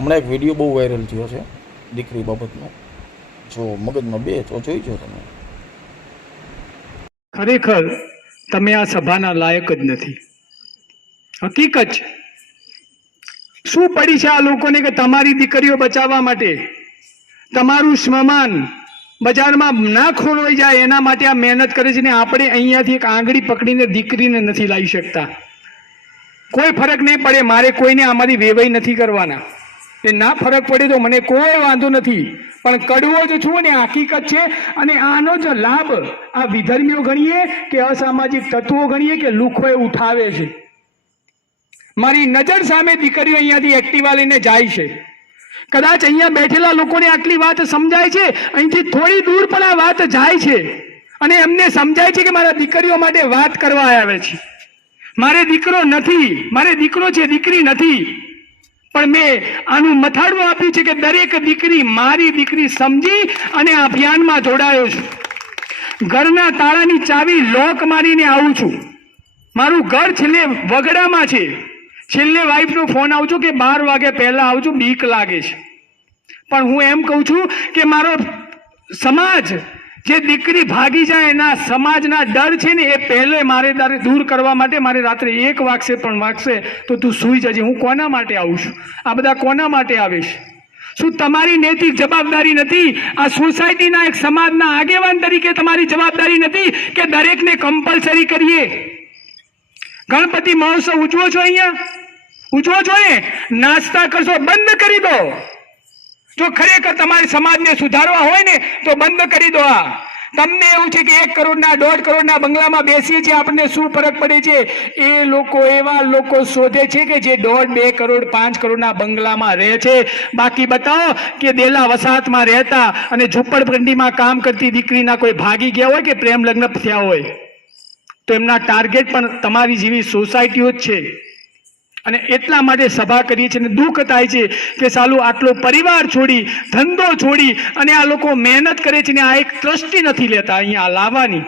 હમણાં એક વિડીયો બહુ વાયરલ થયો છે દીકરી બાબતનો, જો મગજમાં બે તો જોઈજો તમે. ખરેખર તમે આ સભાના લાયક જ નથી. હકીકત છે. શું પડી છે આ લોકોને કે તમારી દીકરીઓ બચાવવા માટે તમારું સ્મશાન બજારમાં ના ખોરવાઈ જાય એના માટે આ મહેનત કરે છે ને આપણે અહીંયાથી એક આંગળી પકડીને દીકરીને નથી લાવી શકતા. કોઈ ફરક નહીં પડે, મારે કોઈને આમાંથી વેવાઈ નથી કરવાના. એ ના ફરક પડે તો મને કોઈ વાંધો નથી, પણ કડવો જ છું ને હકીકત છે. અને આનો જ લાભ આ વિધર્મીઓ ગણીએ કે અસામાજિક તત્વો ગણીએ કે લુખોએ ઉઠાવે છે. મારી નજર સામે દીકરીઓ અહીંયાથી એક્ટિવા લઈને જાય છે. કદાચ અહીંયા બેઠેલા લોકોને આટલી વાત સમજાય છે, અહીંથી થોડી દૂર પણ આ વાત જાય છે અને એમને સમજાય છે કે મારા દીકરીઓ માટે વાત કરવા આવે છે. મારે દીકરો નથી, મારે દીકરો છે, દીકરી નથી. પણ મેં આનું મથાળું આપ્યું છે કે દરેક દીકરી મારી દીકરી સમજી અને આ અભિયાનમાં જોડાયો છું. ઘરના તાળાની ચાવી લોક મારીને આવું છું. મારું ઘર છેલ્લે વગડામાં છે. છેલ્લે વાઈફનો ફોન આવજો કે 12 વાગે પહેલા આવજો, બીક લાગે છે. પણ હું એમ કહું છું કે મારો સમાજ જે દીકરી ભાગી જાય એના સમાજના ડર છે ને એ પહેલે મારે દૂર કરવા માટે મારે રાત્રે 1 વાગશે પણ વાગશે તો તું સૂઈ જજે. હું કોના માટે આવું છું? આ બધા કોના માટે આવે છે? શું તમારી નૈતિક જવાબદારી નથી? આ સોસાયટીના એક સમાજના આગેવાન તરીકે તમારી જવાબદારી નથી કે દરેકને કમ્પલસરી કરીએ? ગણપતિ મહોત્સવ ઉજવો છો, અહીંયા ઉજવો છો ને, નાસ્તા કરશો, બંધ કરી દો. જો ખરેખર તમારે સમાજને સુધારવા હોય ને તો બંધ કરી દો. આ તમને એવું છે કે 1 કરોડના 1.5 કરોડના બંગલામાં બેસીએ છીએ, આપણને શું ફરક પડે છે? એ લોકો એવા લોકો શોધે છે કે જે 1.5, 2 કરોડ 5 કરોડના બંગલામાં રહે છે. બાકી બતાવો કે દેલા વસાહતમાં રહેતા અને ઝૂંપડપટ્ટીમાં કામ કરતી દીકરીના કોઈ ભાગી ગયા હોય કે પ્રેમ લગ્ન થયા હોય તો એમના ટાર્ગેટ પણ તમારી જેવી સોસાયટીઓ જ છે. અને એટલા માટે સભા કરીએ છીએ. અને દુઃખ થાય છે કે સાલું આટલો પરિવાર છોડી, ધંધો છોડી અને આ લોકો મહેનત કરે છે ને આ એક ટ્રસ્ટી નથી લેતા અહીંયા લાવવાની.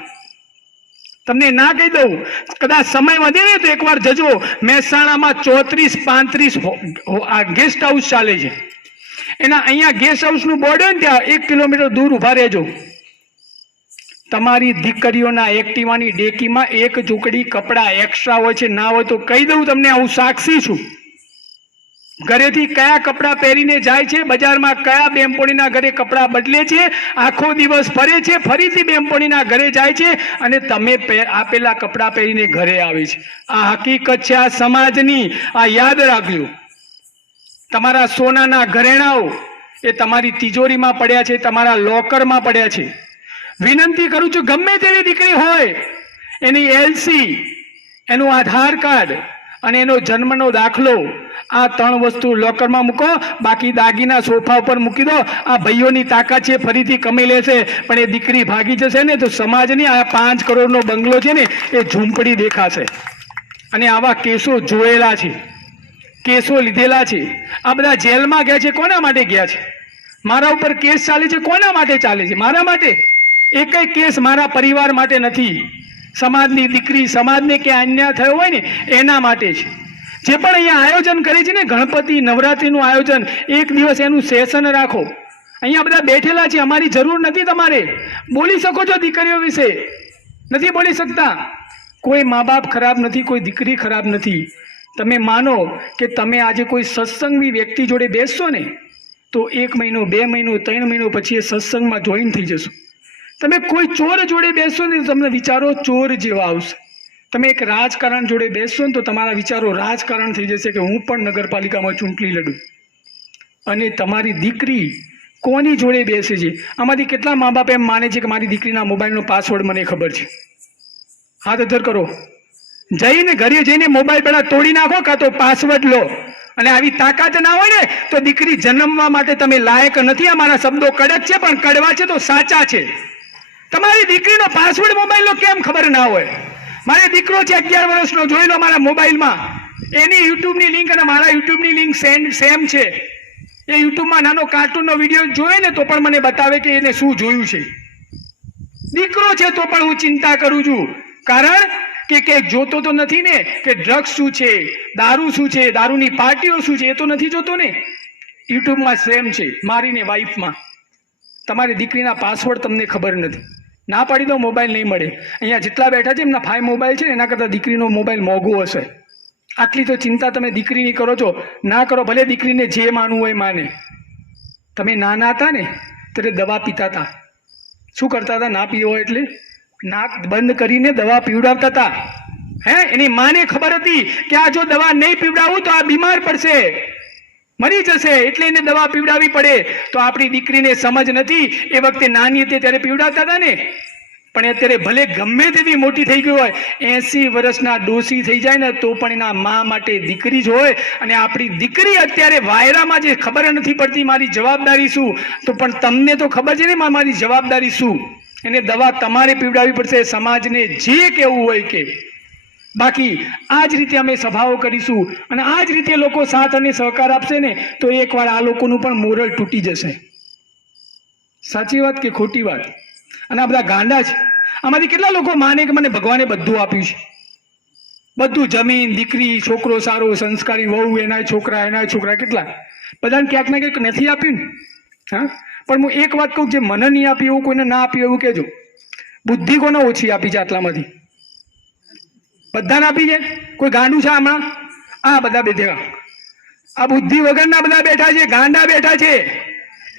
તમને ના કહી દઉં, કદાચ સમય વધે ને તો એકવાર જજો. મહેસાણામાં 34-35 આ ગેસ્ટ હાઉસ ચાલે છે. એના અહીંયા ગેસ્ટ હાઉસનું બોર્ડ હોય ને ત્યાં 1 કિલોમીટર દૂર ઉભા રહેજો. તમારી દીકરીઓના એક્ટિવાની ડેકીમાં 1 ઝૂંકડી કપડાં એક્સ્ટ્રા હોય છે. ના હોય તો કહી દઉં તમને, હું સાક્ષી છું. ઘરેથી કયા કપડાં પહેરીને જાય છે, બજારમાં કયા બેનપણીના ઘરે કપડાં બદલે છે, આખો દિવસ ફરે છે, ફરીથી બેનપણીના ઘરે જાય છે અને તમે આપેલા કપડાં પહેરીને ઘરે આવે છે. આ હકીકત છે આ સમાજની. આ યાદ રાખજો. તમારા સોનાના ઘરેણાઓ એ તમારી તિજોરીમાં પડ્યા છે, તમારા લોકરમાં પડ્યા છે. વિનંતી કરું છું, ગમે તેવી દીકરી હોય એની એલસી, એનું આધાર કાર્ડ અને એનો જન્મનો દાખલો, આ 3 વસ્તુ લોકરમાં મૂકો. બાકી દાગીના સોફા ઉપર મૂકી દો. આ ભાઈઓની તાકાત છે, ફરીથી કમાઈ લેશે. પણ એ દીકરી ભાગી જશે ને તો સમાજની આ 5 કરોડનો બંગલો છે ને એ ઝૂંપડી દેખાશે. અને આવા કેસો જોયેલા છે, કેસો લીધેલા છે. આ બધા જેલમાં ગયા છે, કોના માટે ગયા છે? મારા ઉપર કેસ ચાલે છે, કોના માટે ચાલે છે? મારા માટે. એકય કેસ મારા પરિવાર માટે નથી. સમાજની દીકરી, સમાજને કે અન્યાય થયો હોય ને એના માટે છે. જે પણ અહીંયા આયોજન કરે છે ને, ગણપતિ નવરાત્રિનું આયોજન, એક દિવસ એનું સેશન રાખો. અહીંયા બધા બેઠેલા છે, અમારી જરૂર નથી. તમારે બોલી શકો છો દીકરીઓ વિશે, નથી બોલી શકતા. કોઈ મા બાપ ખરાબ નથી, કોઈ દીકરી ખરાબ નથી. તમે માનો કે તમે આજે કોઈ સત્સંગી વ્યક્તિ જોડે બેસશો ને તો 1 મહિનો, 2 મહિનો, 3 મહિનો પછી એ સત્સંગમાં જોઈન થઈ જશો. તમે કોઈ ચોર જોડે બેસશો ને તમને વિચારો ચોર જેવા આવશે. તમે એક રાજકારણ જોડે બેસશો ને તો તમારા વિચારો રાજકારણ થઈ જશે કે હું પણ નગરપાલિકામાં ચૂંટણી લડું. અને તમારી દીકરી કોની જોડે બેસે છે? આમાંથી કેટલા મા બાપ એમ માને છે કે મારી દીકરીના મોબાઈલનો પાસવર્ડ મને ખબર છે? હાથ અધર કરો. જઈને ઘરે જઈને મોબાઈલ પહેલા તોડી નાખો, કાં તો પાસવર્ડ લો. અને આવી તાકાત ના હોય ને તો દીકરી જન્મવા માટે તમે લાયક નથી. અમારા શબ્દો કડક છે પણ કડવા છે તો સાચા છે. તમારી દીકરીનો પાસવર્ડ મોબાઈલનો કેમ ખબર ના હોય? મારે દીકરો છે 11 વર્ષનો, જોઈ લો મારા મોબાઈલમાં. એની યુટ્યુબની લિંક અને મારા યુટ્યુબની લિંક સેમ છે. એ યુટ્યુબમાં નાનો કાર્ટૂનનો વિડીયો જોયે ને તો પણ મને બતાવે કે એને શું જોયું છે. દીકરો છે તો પણ હું ચિંતા કરું છું. કારણ કે જોતો તો નથી ને કે ડ્રગ્સ શું છે, દારૂ શું છે, દારૂની પાર્ટીઓ શું છે, એ તો નથી જોતો ને. યુટ્યુબમાં સેમ છે, મારીને વાઈફમાં. તમારી દીકરીના પાસવર્ડ તમને ખબર નથી, ના પાડી દો મોબાઈલ નહીં મળે. અહીંયા જેટલા બેઠા છે એમના 5 મોબાઈલ છે ને એના કરતાં દીકરીનો મોબાઈલ મોંઘો હશે. આટલી તો ચિંતા તમે દીકરીની કરો છો. ના કરો, ભલે દીકરીને જે માનવું હોય માને. તમે નાના હતા ને ત્યારે દવા પીતા હતા. શું કરતા હતા? ના પીવો એટલે નાક બંધ કરીને દવા પીવડાવતા હતા. એની માને ખબર હતી કે આ જો દવા નહીં પીવડાવું તો આ બીમાર પડશે, મરી જશે, એટલે એને દવા પીવડાવવી પડે. તો આપણી દીકરીને સમજ નથી. એ વખતે નાની હતી ત્યારે પીવડાવતા હતા ને. પણ અત્યારે ભલે ગમે તેવી મોટી થઈ ગઈ હોય, 80 વર્ષના ડોસી થઈ જાય ને તો પણ એના મા માટે દીકરી જ હોય. અને આપણી દીકરી અત્યારે વાયરામાં જે ખબર નથી પડતી મારી જવાબદારી શું, તો પણ તમને તો ખબર છે ને મારી જવાબદારી શું. એને દવા તમારે પીવડાવવી પડશે, સમાજને જે કહેવું હોય કે. બાકી આ જ રીતે અમે સભાઓ કરીશું અને આ જ રીતે લોકો સાથ અને સહકાર આપશે ને તો એકવાર આ લોકોનું પણ મોરલ તૂટી જશે. સાચી વાત કે ખોટી વાત? અને આ બધા ગાંડા છે. આમાંથી કેટલા લોકો માને કે મને ભગવાને બધું આપ્યું છે, બધું, જમીન, દીકરી, છોકરો સારો, સંસ્કારી વહુ, એના છોકરા, કેટલા બધાને ક્યાંક ને ક્યાંક નથી આપ્યું ને. હા, પણ હું એક વાત કહું, જે મને નહીં આપી એવું કોઈને ના આપ્યું એવું કહેજો. બુદ્ધિ કોને ઓછી આપી છે આટલામાંથી? બધાને આપી છે. કોઈ ગાંડું છે હમણાં? આ બધા બેઠા, આ બુદ્ધિ વગરના બધા બેઠા છે, ગાંડા બેઠા છે.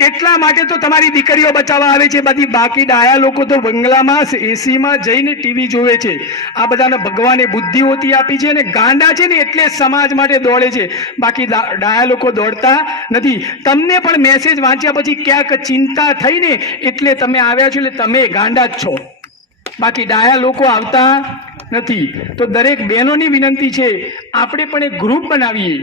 એટલા માટે તો તમારી દીકરીઓ બચાવવા આવે છે બધી. બાકી ડાયા લોકો તો બંગલામાં એસીમાં જઈને ટીવી જોવે છે. આ બધાને ભગવાને બુદ્ધિ હોતી આપી છે અને ગાંડા છે ને એટલે સમાજ માટે દોડે છે. બાકી ડાયા લોકો દોડતા નથી. તમને પણ મેસેજ વાંચ્યા પછી ક્યાંક ચિંતા થઈ ને એટલે તમે આવ્યા છો, એટલે તમે ગાંડા જ છો. બાકી ડાયા લોકો આવતા નથી. તો દરેક બહેનોની વિનંતી છે, આપણે પણ એક ગ્રુપ બનાવીએ.